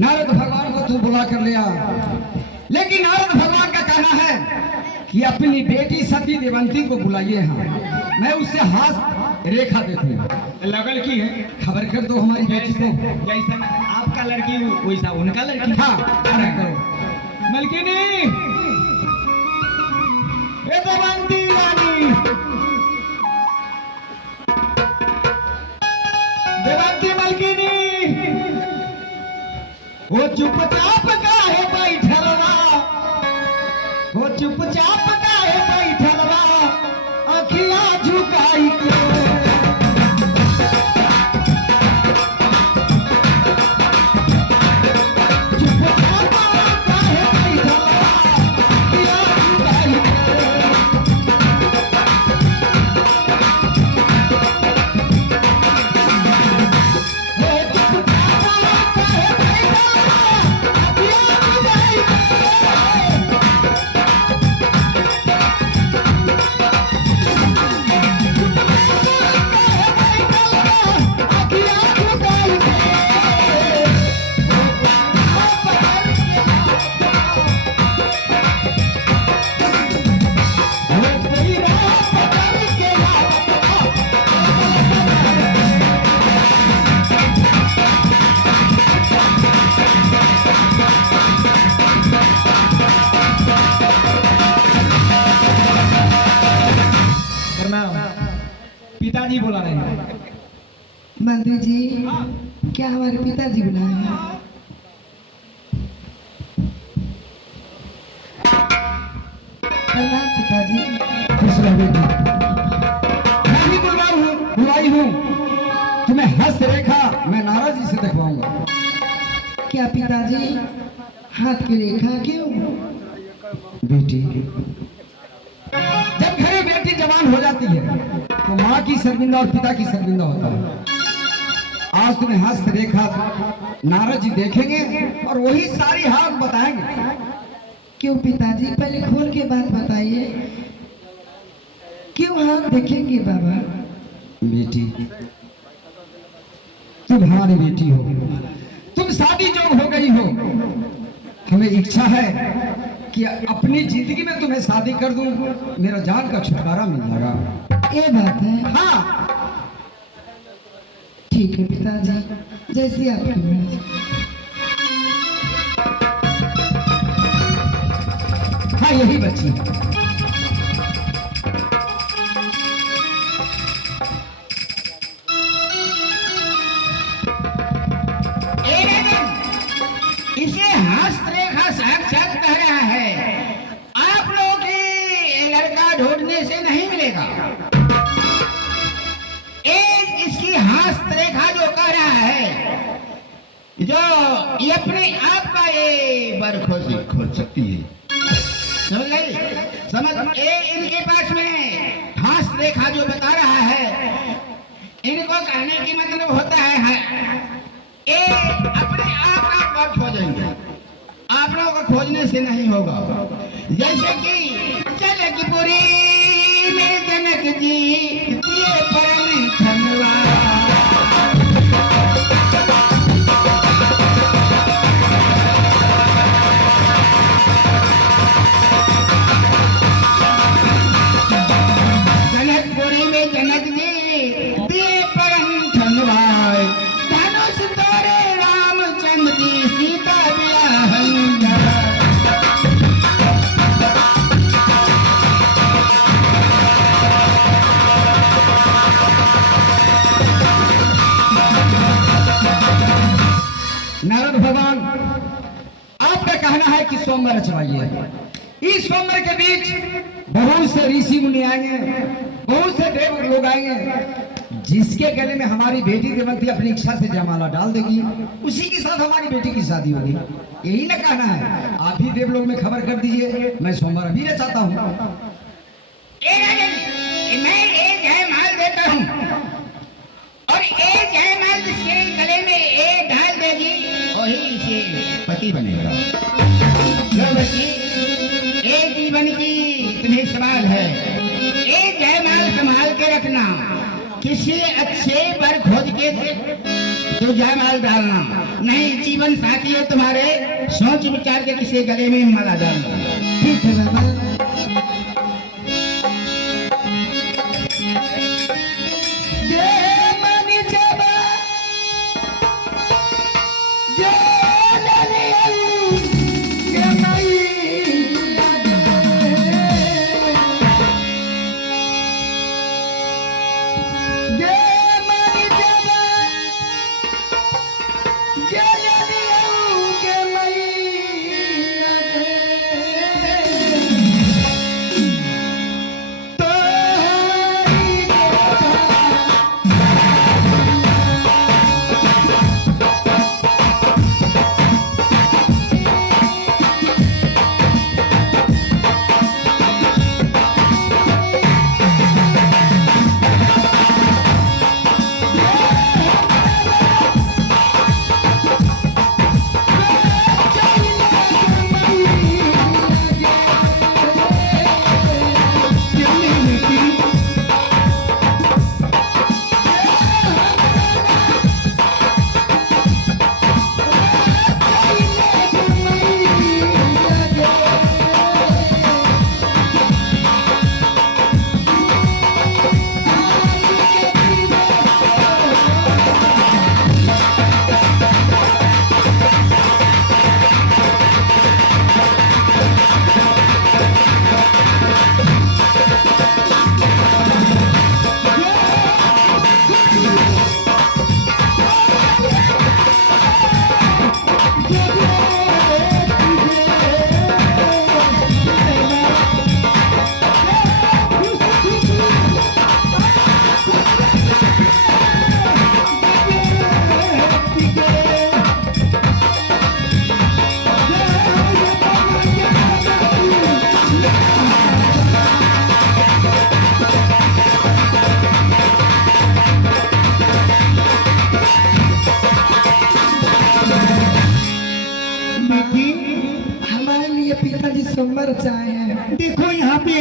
नारद भगवान को तू बुला कर लिया, लेकिन नारद भगवान का कहना है कि अपनी बेटी सती देवंती को बुलाइए, हाँ मैं उससे हाथ रेखा देखूं। लगल की है, खबर कर दो हमारी बेटी को। जैसा आपका लड़की वैसा उनका लड़की। हाँ खबर करो। मलकिनी, ए देवंती रानी, देवंती मलकिनी, वो चुपचाप काहे बैठलवा, वो चुपचाप काहे बैठलवा, अखियां झुकाई के। पिताजी बोला रहे हैं। मंत्री जी, क्या हमारे पिताजी बुलाए हैं? प्रणाम पिताजी। खुश रहो बेटी। मैं भी बुलाई हूँ तुम्हें हस्त रेखा मैं नाराज जी से दिखवाऊंगा। क्या पिताजी, हाथ की रेखा क्यों? बेटी, जब घरे बेटी जवान हो जाती है तो माँ की शर्मिंदा और पिता की शर्मिंदा होता है। आज तुम्हें हस्त रेखा नारद जी देखेंगे और वही सारी हालत बताएंगे। क्यों पिताजी, पहले खोल के बात बताइए, क्यों हाथ देखेंगे बाबा? बेटी, तुम हमारी बेटी हो, तुम शादी जोग हो गई हो। हमें इच्छा है कि अपनी जिंदगी में तुम्हें शादी कर दूं, मेरा जान का छुटकारा मिल जाएगा। ये बात है? हाँ ठीक है पिताजी, जैसी आपकी मर्जी। हाँ यही बच्ची। इसे हस्तरेखा साक्षात कह रहा है। आप लोगों की लड़का ढूंढने से नहीं मिलेगा। इसकी हस्तरेखा जो कह रहा है, जो ये अपने आप का ये बर खोज सकती है। समझ गई? समझ? इनके पास में हस्तरेखा जो बता रहा है, इनको कहने की मतलब होता है ये अपने आप का खोजेंगे, आप लोगों को खोजने से नहीं होगा। जैसे कि जनकपुरी में जनक जी दिए परम धन्यवाद। जनकपुरी में जनक जी दिए परम धन्यवाद। धनुष तोरे रामचंद्र जी सीता बियाहंगा। नारद भगवान, आपका कहना है कि सोमवार रचवाइए। इस सोमवार के बीच बहुत से ऋषि मुनि आएंगे, बहुत से देव लोग आएंगे, जिसके गले में हमारी बेटी देवंती अपनी इच्छा से जयमाला डाल देगी, उसी के साथ हमारी बेटी की शादी होगी। यही ना कहना है? आप ही देव लोग में खबर कर दीजिए, मैं सोमवार अभी रचाता हूँ। मैं एक जयमाल देता हूँ और एक जयमाल जिसके गले में एक डाल देगी वही इसे पति बनेगा। जो बच्ची, एक जीवन की तुम्हें सवाल है, एक जयमाल संभाल के रखना। किसी अच्छे पर खोज के तो जयमाल डालना, नहीं जीवन साथी है तुम्हारे, सोच विचार के किसी गले में माला डालना। ठीक है बाबा। हमारे लिए पिताजी सोमवार चाहे हैं। देखो यहाँ पे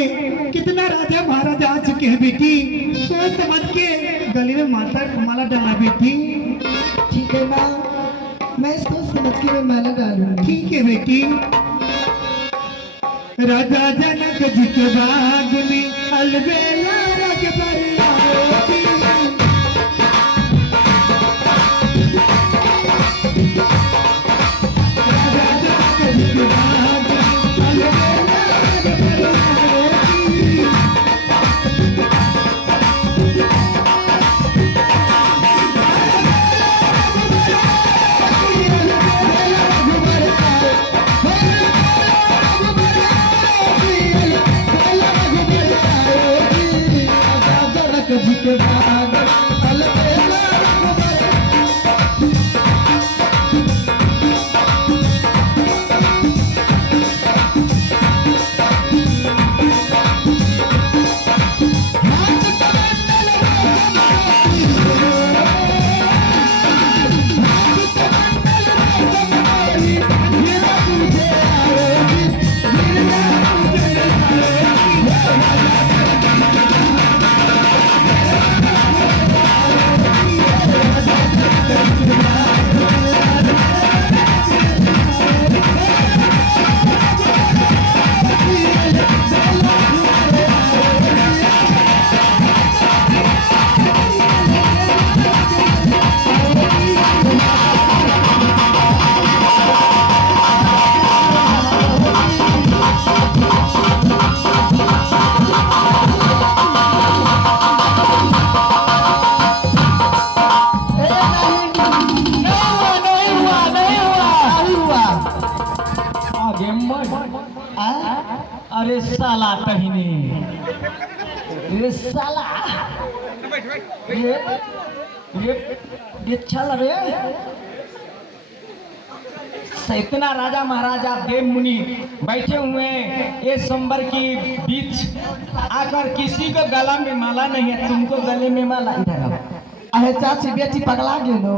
कितना राजा महाराजा आ चुके हैं बेटी, सोच समझ के गले में माला डालना बेटी। ठीक है माँ, मैं सोच समझ के मैं माला डालूंगी। ठीक है बेटी। राजा जनक जी के बाग में अलबेला रखबर आओगी। जी के बाद अलबेला अरे साला कहीने, ये साला ये चल रे। इतना राजा महाराजा देव मुनि बैठे हुए हैं, ये सोमवार की बीच आकर किसी को गला में माला नहीं है, तुमको गले में माला। इधर आओ। अरे चाची बेटी पगला गेलो।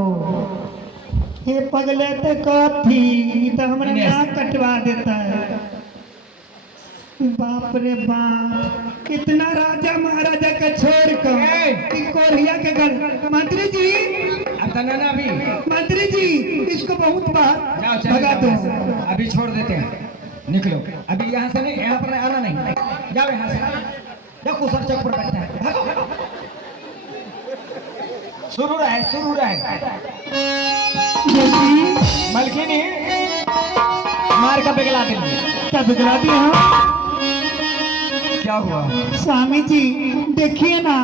ये पगले तो कथी तो हमारे नाक कटवा देता है। बाप रे बाप, कितना राजा महाराजा का छोड़ कर कोरिया के घर। मंत्री जी अब तो ना ना अभी। मंत्री जी इसको बहुत बार जाओ चले भगा जाओ दो। यहाँ से। अभी छोड़ देते हैं, निकलो अभी यहाँ से नहीं, यहाँ पर आना नहीं, जाओ यहाँ से, जाओ कुसर चौक पर बैठना है, भागो। शुरू रहे बेटी मलकिनी मार का पिघला दिल्ली। क्या बिगड़ा दिया हाँ? क्या हुआ? स्वामी जी देखिए ना,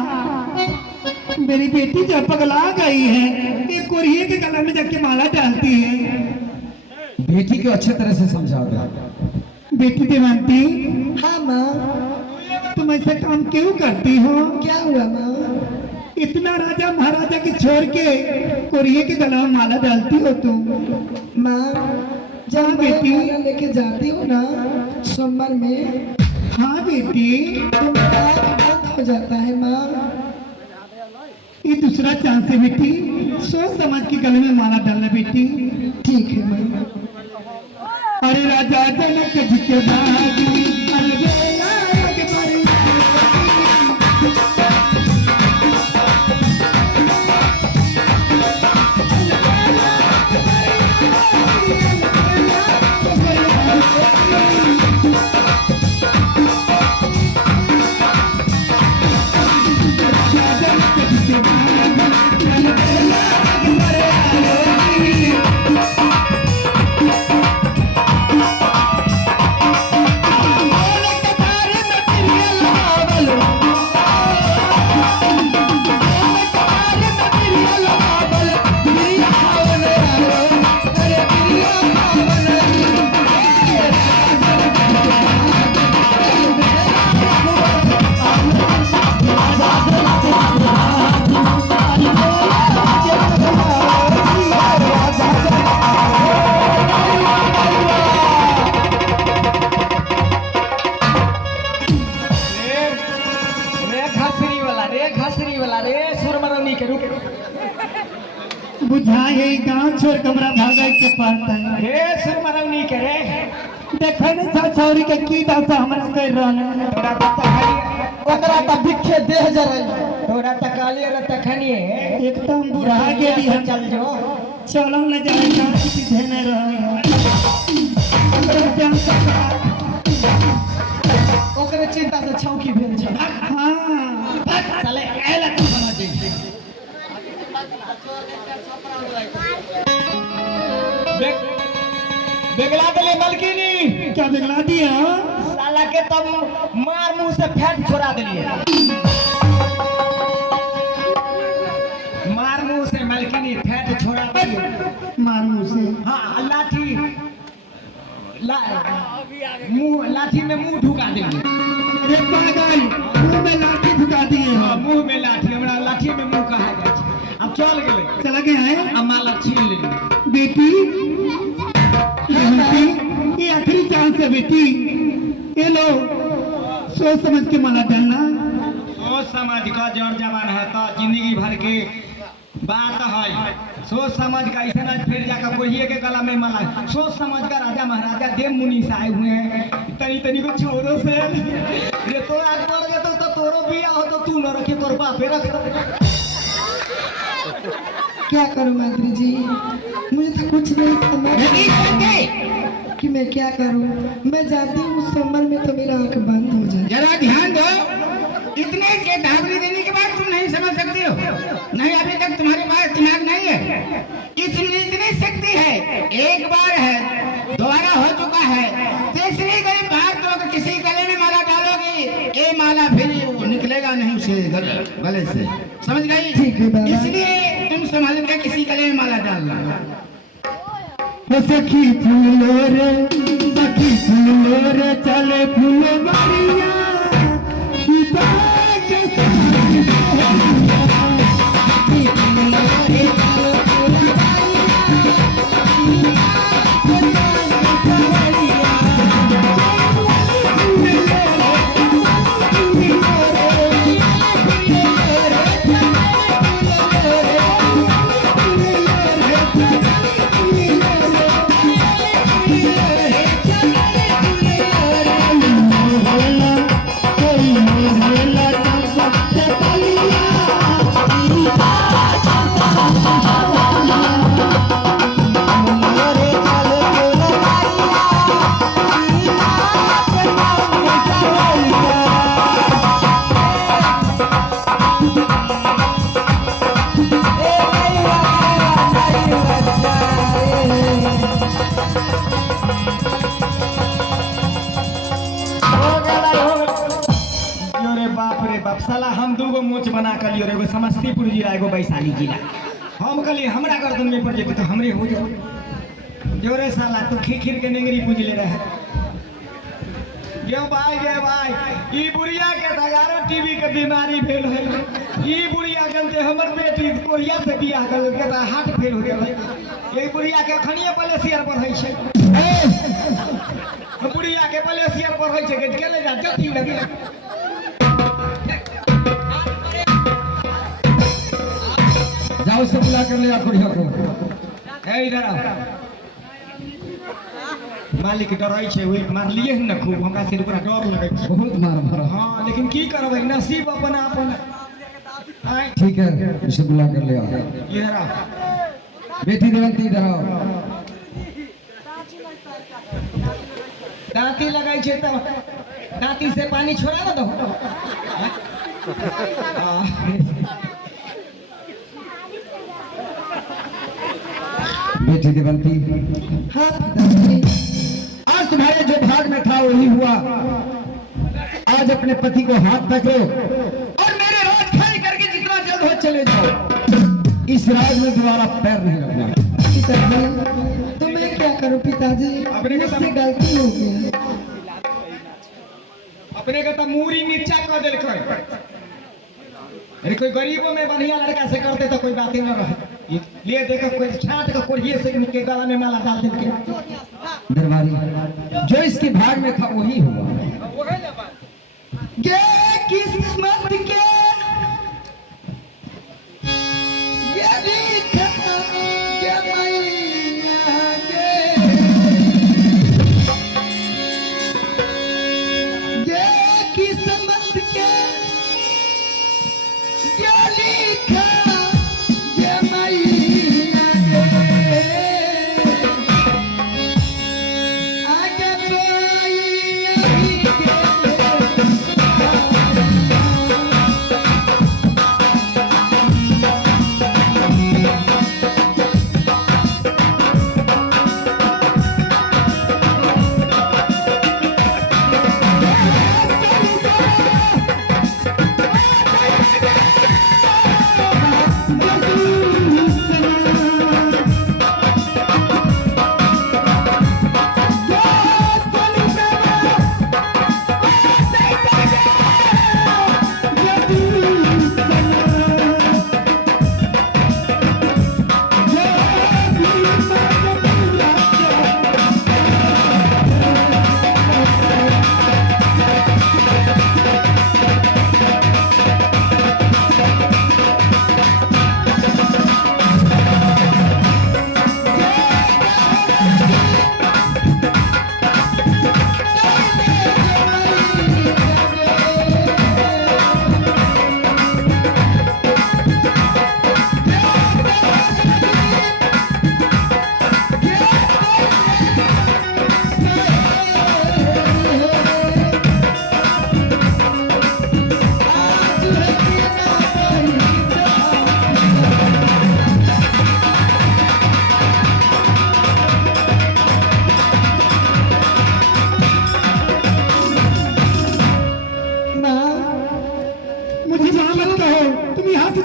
मेरी बेटी जब पगला गई है एक कोरिये के गला में जाके माला डालती है। बेटी को अच्छे तरह से समझाओ। बेटी देवंती हाँ माँ। तुम ऐसा काम क्यों करती हो? क्या हुआ माँ? इतना राजा महाराजा की छोड़ के कोरिये के गला में माला डालती हो तुम? माँ जब हाँ मैं बेटी। माला लेके जाती हूँ ना सोमवार में, हाँ बेटी, तो मेरा आँख बंद हो जाता है माँ। ये दूसरा चांस है बेटी, सोच समझ के गले में माला डालना बेटी। ठीक है माँ। अरे राजा जनक जी के बागी अलबेला अकबर। बुझाए गांव छोड़ कमरा भागा के पड़ता है। हे सुरमरौनी के रे, देखो ने छौरी के की दशा हमरा कर रहने। तोरा त खाली ओकरा त भिखे देह जरल। तोरा त कालिए रे तखनिए एकदम बुढ़ा गेली हम। चल जो। चलम न जाए गांव के पीछे न रहे। ओकरे चिंता से छौकी भेल छ। हाँ चले एला तू समझ। बेगला दले मलकिनी, क्या बिगड़ा दिया? साला के तुम मार मुंह से फैट छोड़ा दिलिए। मार मुंह से मलकिनी फैट छोड़ा दिलिए। मार मुंह से। हाँ लाठी मुंह लाठी में मुंह ढुका देंगे। अरे पागल, मुंह में लाठी ढुका दिए हो। मुंह में लाठी, हमरा लाठी में मुंह कहा जाए छै। अब चल गेले, चला गया है अब माला छीन लेली। बेटी। बेटी ये आखिरी चांस है बेटी, ये लो सोच समझ के माला डालना। सोच समझ का जड़ जवान है तो जिंदगी भर के बात है। सोच समझ का ऐसा फिर जाकर कोहिए के गला में माला। सोच समझ का राजा महाराजा देव मुनि से आए हुए हैं। तनी तनी को छोड़ो से रे, तो आग बढ़ गया तो तोरो बिया हो तो तू न रखे, तोर बापे रख। क्या करूं मंत्री जी, मुझे तो कुछ नहीं समझ कि मैं क्या करूं। मैं जानती हूँ उस सोमवार में तो मेरा आंख बंद हो जाए। जरा ध्यान दो, इतने चेतावनी देने के बाद तुम नहीं समझ सकती हो? नहीं, अभी तक तुम्हारे पास दिमाग नहीं है। इतनी शक्ति है, एक बार है, दोबारा हो चुका है, तीसरी गई बार तो अगर किसी गले में माला डालोगी, ये माला फिर निकलेगा नहीं उसे गले से, समझ गई? ठीक है बाबा। इसलिए तुम संभाल के किसी गले में माला डालना। सखी फूलो रे, सखी फूलो रे, चले फूलो बारिया सीता के दूगो मोच बना कर लियो, एगो समस्तीपुर जिला एगो वैशाली जिला। हम कहलिए हमरा गर्दन में पड़ जेते तो हमरे हो जाए। जोरे साला तू खिर के नेंगरी पूज ले रहा है। गे भाई ई बुढ़िया के तगारा टीबी के बीमारी भेल है। ई बुढ़िया गलते हमर बेटी कोरिया से बियाह कर के हार्ट फेल हो गेल है। ई बुढ़िया के खनिए पलेसियर पर है छै। बुढ़िया के पलेसियर पर है छै के केले जा जति लगे। जाओ से बुला कर ले आ बुढ़िया को। ए इधर आओ। मालिक डराई छे, वही मार लिए न खूब, हमरा से पूरा डर लगे छे। बहुत मार मार। हां लेकिन की करबै, नसीब अपना अपन। ठीक है, इसे बुला कर ले आओ। इधर आओ बेटी देवंती, इधर आओ। दांती लगाई छे तो दांती से पानी छोड़ा ना दो। बेटी देवंती, हाँ पिताजी। आज तुम्हारे जो भाग में था वही हुआ। आज अपने पति को हाथ पकड़ो और मेरे राज खाली करके जितना जल्द हो चले जाओ। इस राज में दोबारा पैर नहीं रखना। पिताजी तो मैं क्या करूं पिताजी, मुझसे गलती हो गई। अपने का तो मूरी नीचा कर दिल कर। अरे कोई गरीबों में बढ़िया लड़का से करते तो कोई बात ही न रहे। लिए देखो कोई छाट का कोरिए से के गला में माला डाल दे के। दरबारी जो इसके भाग में था वही हुआ। के किस्मत के ये लिखा के मैया के, ये किस्मत के ये लिखा के मैया के, आगे कोई नहीं के।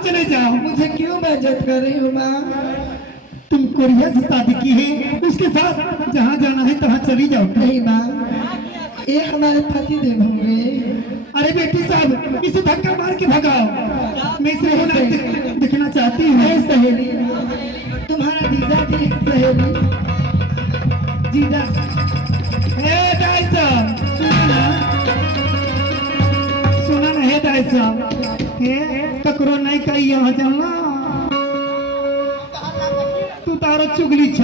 चले जाओ। मुझे क्यों बेइज्जत कर रही हो माँ? तुम कोरिया से शादी की है, उसके साथ जहाँ जाना है तहाँ चली जाओ। नहीं माँ, ये हमारे पति देव होंगे। अरे बेटी साहब, इसे धक्का मार के भगाओ। मैं इसे होना देखना चाहती हूँ। नहीं सहेली, तुम्हारा जीजा की सहेली जीजा। हे दाई साहब, सुना ना हे दाई साहब, ककरो नहीं कही यहाँ चलना। तू तारो चुगली छ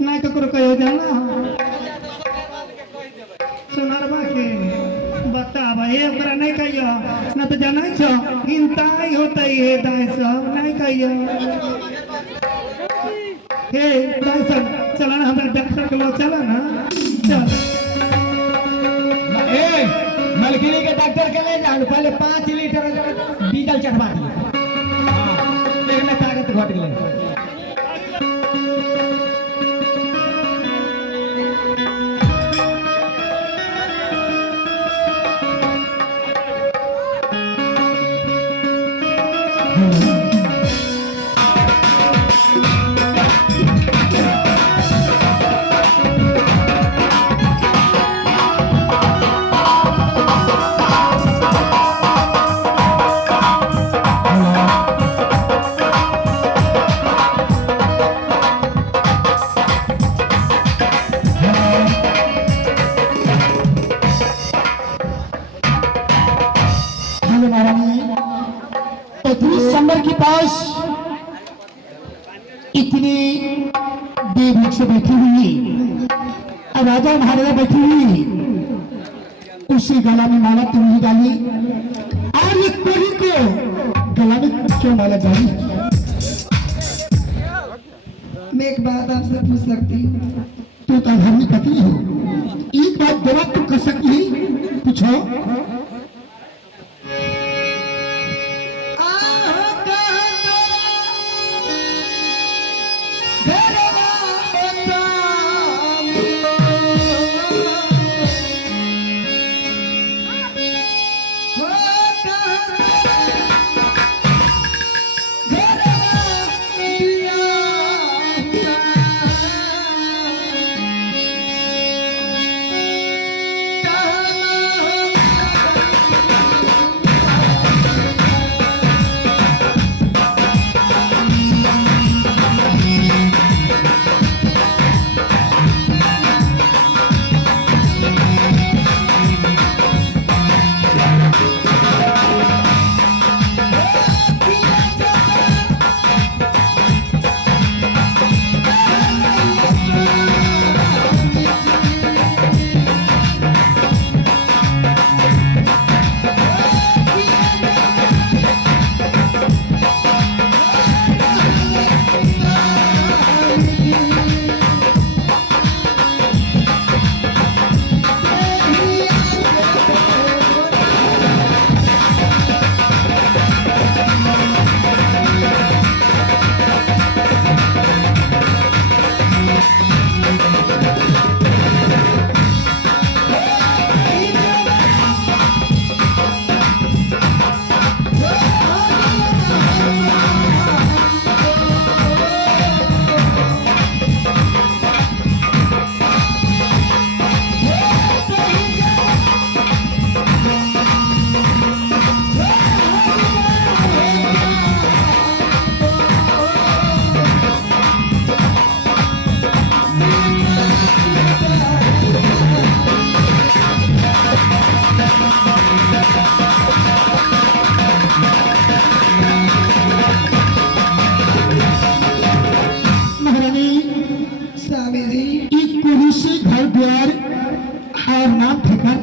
नहीं ककरो कहो जाना। सुनरवा के बतावा ये ओकरा नहीं कहियो ना तो जाना छ हिंताई होतई है दाई साहब नहीं कहियो। हे दाई साहब चला ना, हमारे डॉक्टर के लो चला ना। चल ए मलकिनी के डॉक्टर के ले जाओ, पहले 5 लीटर डीजल चढ़वा दिए। हां देख में ताकत घट गई। में देव से बैठी हुई और राजा महाराजा बैठी हुई, उसी गला में माला तुम ही डाली और ये कोरी को गला में क्यों माला डाली? मैं एक बात आपसे पूछ सकती हूँ? तू तो धर्मी पत्नी हो, एक बात जवाब तू कर सकती है, पूछो।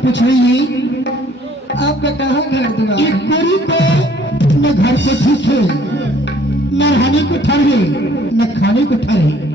पूछ रही है आपका कहाँ घर द्वार? एक कोरी को न घर को ठीक है, न रहने को ठहरे, न खाने को ठहरे।